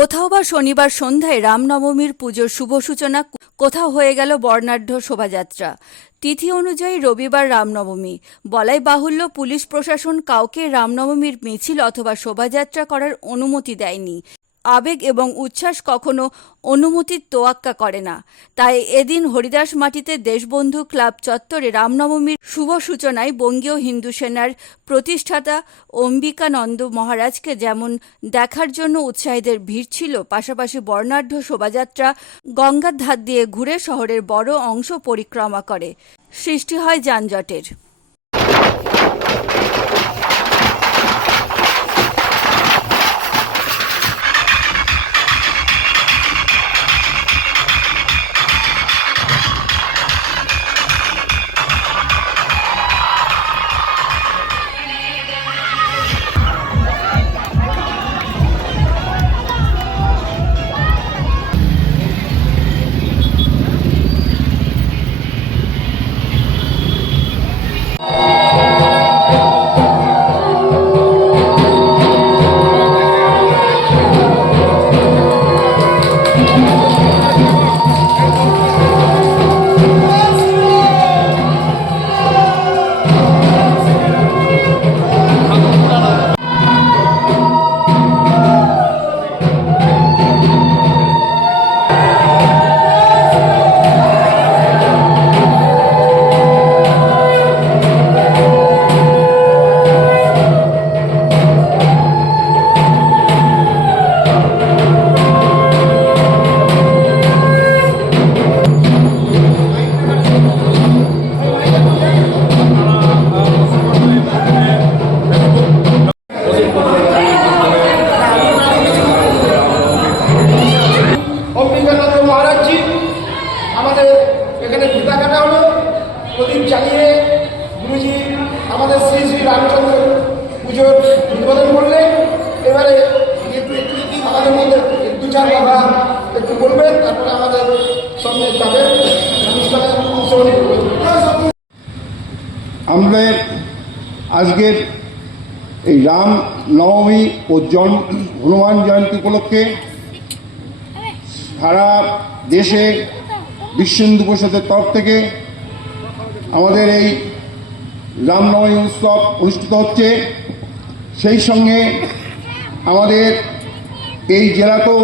কোথাও বা শনিবার সন্ধ্যায় রামনবমীর পুজোর শুভ সূচনা, কোথাও হয়ে গেল বর্ণাঢ্য শোভাযাত্রা। তিথি অনুযায়ী রবিবার রামনবমী। বলাই বাহুল্য, পুলিশ প্রশাসন কাউকে রামনবমীর মিছিল অথবা শোভাযাত্রা করার অনুমতি দেয়নি। আবেগ এবং উচ্ছ্বাস কখনো অনুমতির তোয়াক্কা করে না। তাই এদিন হরিদাস মাটিতে দেশবন্ধু ক্লাব চত্বরে রামনবমীর শুভ সূচনায় বঙ্গীয় হিন্দু সেনার প্রতিষ্ঠাতা অম্বিকানন্দ মহারাজকে যেমন দেখার জন্য উৎসাহীদের ভিড় ছিল, পাশাপাশি বর্ণাঢ্য শোভাযাত্রা গঙ্গার ধার দিয়ে ঘুরে শহরের বড় অংশ পরিক্রমা করে। সৃষ্টি হয় যানজটের। অম্বিকানন্দ মহারাজজি আমাদের এখানে ফিতা কাটা হলো, প্রদীপ জ্বালিয়ে গুরুজি আমাদের শ্রী শ্রী রামচন্দ্র পুজোর উদ্বোধন করলেন। এবারে একটু আমাদের মধ্যে দু চার কথা একটু বলবেন, তারপরে আমাদের সঙ্গে যাবেন অনুষ্ঠানে অংশগ্রহণ করবেন। আমাদের আজকের এই রাম নবমী ও হনুমান জয়ন্তী উপলক্ষে সারা দেশে বিশ্ব হিন্দু পরিষদের তরফ থেকে আমাদের এই রামনবমী উৎসব অনুষ্ঠিত হচ্ছে। সেই সঙ্গে আমাদের এই জেলাতেও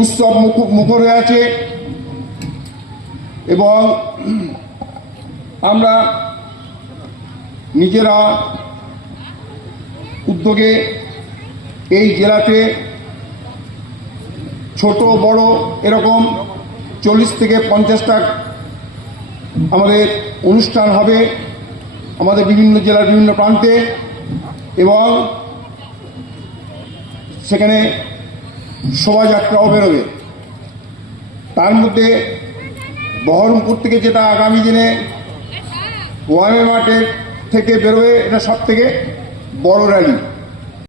উৎসব মুখর হয়ে আছে এবং আমরা নিজেরা উদ্যোগে এই জেলাতে ছোট বড় এরকম 40 থেকে 50টা আমাদের অনুষ্ঠান হবে আমাদের বিভিন্ন জেলার বিভিন্ন প্রান্তে, এবং সেখানে শোভাযাত্রাও বেরোবে। তার মধ্যে বহরমপুর থেকে যেটা আগামী দিনে ওয়ামে মাঠের থেকে বেরোবে, এটা সব থেকে বড় র্যালি।